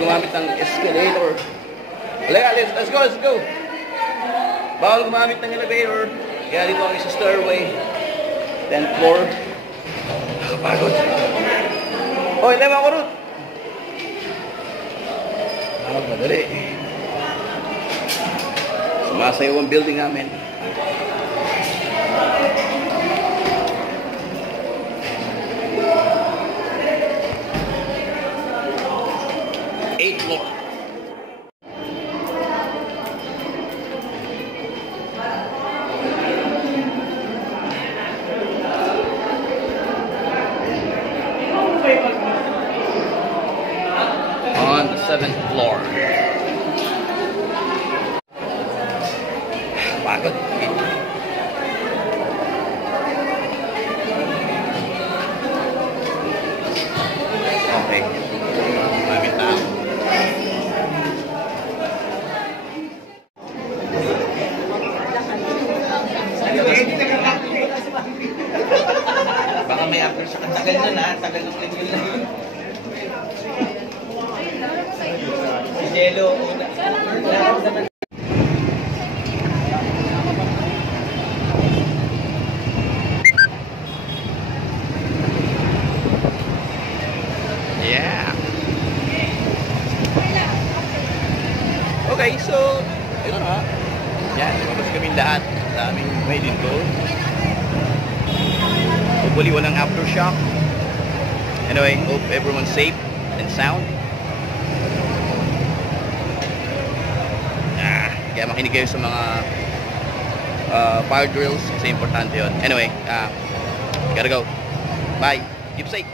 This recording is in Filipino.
gumamit ng escalator. Halika, let's go. Bawal gumamit ng elevator. Kaya dito kami sa stairway. 10th floor. Nakapagod. Hoy, lema ko, Ruth. Madali. Sumasayaw ang building namin. Floor. On the 7th floor. Pagod. Okay. Maraming tao. Baka may after sa tagal nun ha, tagal ng clip yun lang. Si Jello, yeah. Okay, so ito na. Yan, lumabas kaming lahat sa aming maiden ko. Hopefully walang aftershock. Anyway, hope everyone's safe and sound. Kaya makinig kayo sa mga fire drills kasi importante yun. Anyway, gotta go. Bye. Keep safe.